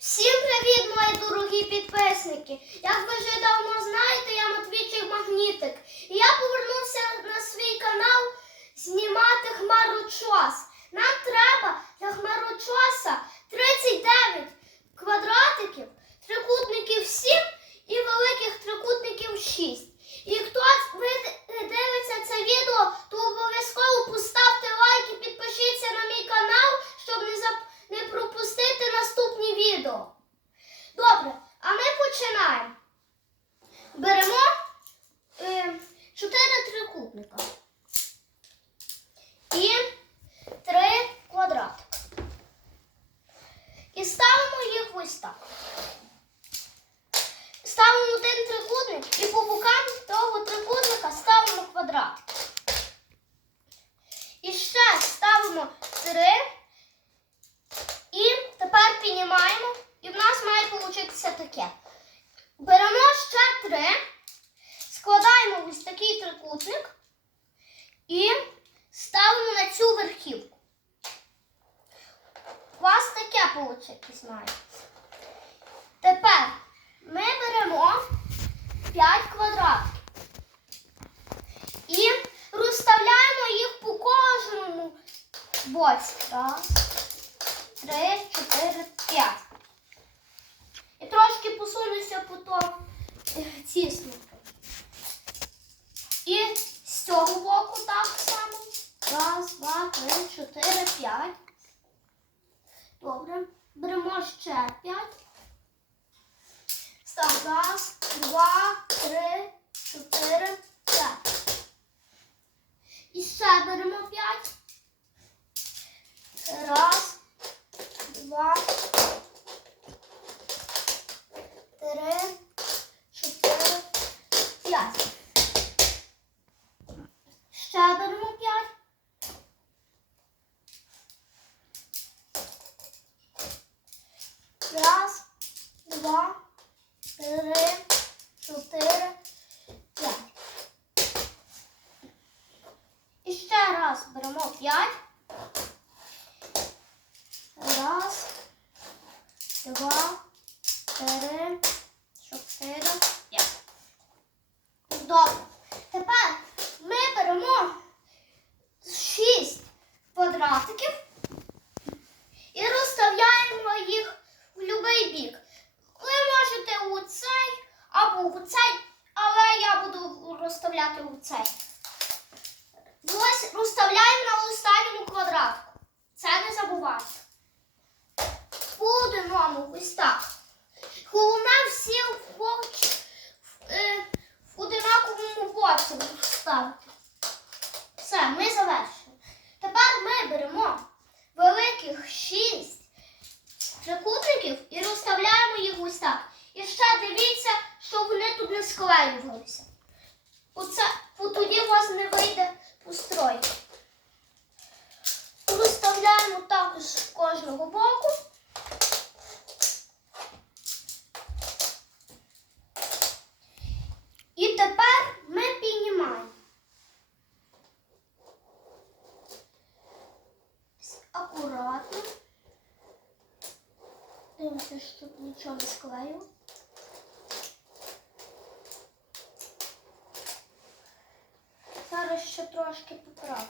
Всім привіт, мої дорогі підписники! Як ви вже давно знаєте, я Матвійчик Магнітик. І я повернувся на свій канал знімати хмарочос. Нам треба для хмарочоса 39 квадратиків, трикутників 7 і великих трикутників 6. І хто ви дивиться це відео, то обов'язково поставте лайк і підпишіться на мій канал, щоб не, зап... не пропустити наступні відео. Добре, а ми починаємо. Беремо е, 4 трикутника і 3 квадратики. І ставимо їх ось так. Ставимо один трикутник і по бокам того трикутника ставимо квадрат. І ще ставимо три. І тепер піднімаємо. І в нас має получитися таке. Беремо ще три, складаємо ось такий трикутник і ставимо на цю верхівку. У вас таке получитись має. Тепер ми беремо 5 квадратів і розставляємо їх по кожному боці. Раз, три, чотири, п'ять. І трошки посунуся по тому е, тісненько. І з цього боку так само. Раз, два, три, чотири, п'ять. Добре. Беремо ще п'ять. Так, раз, два, три, чотири, п'ять. І ще беремо п'ять. Раз, два, три, чотири, п'ять. Ще беремо п'ять. Раз, два, три, чотири, п'ять. І ще раз беремо п'ять. Раз, два, три, чотири, п'ять. Добре. Тепер ми беремо шість квадратиків і розставляємо їх в будь-який бік. Ви можете у цей або у цей, але я буду розставляти у цей. Ось розставляємо на останньому квадратку. Це не забувайте. Одному, ось так. Головне всі в, е, в одинаковому боці ставити. Все, ми завершили. Тепер ми беремо великих шість трикутників і розставляємо їх ось так. І ще дивіться, щоб вони тут не склеювалися. Оце, бо тоді у вас не вийде постройка. Розставляємо також кожного боку. І тепер ми піднімаємо. Акуратно. Дивимося, щоб нічого не склею. Зараз ще трошки поправлю.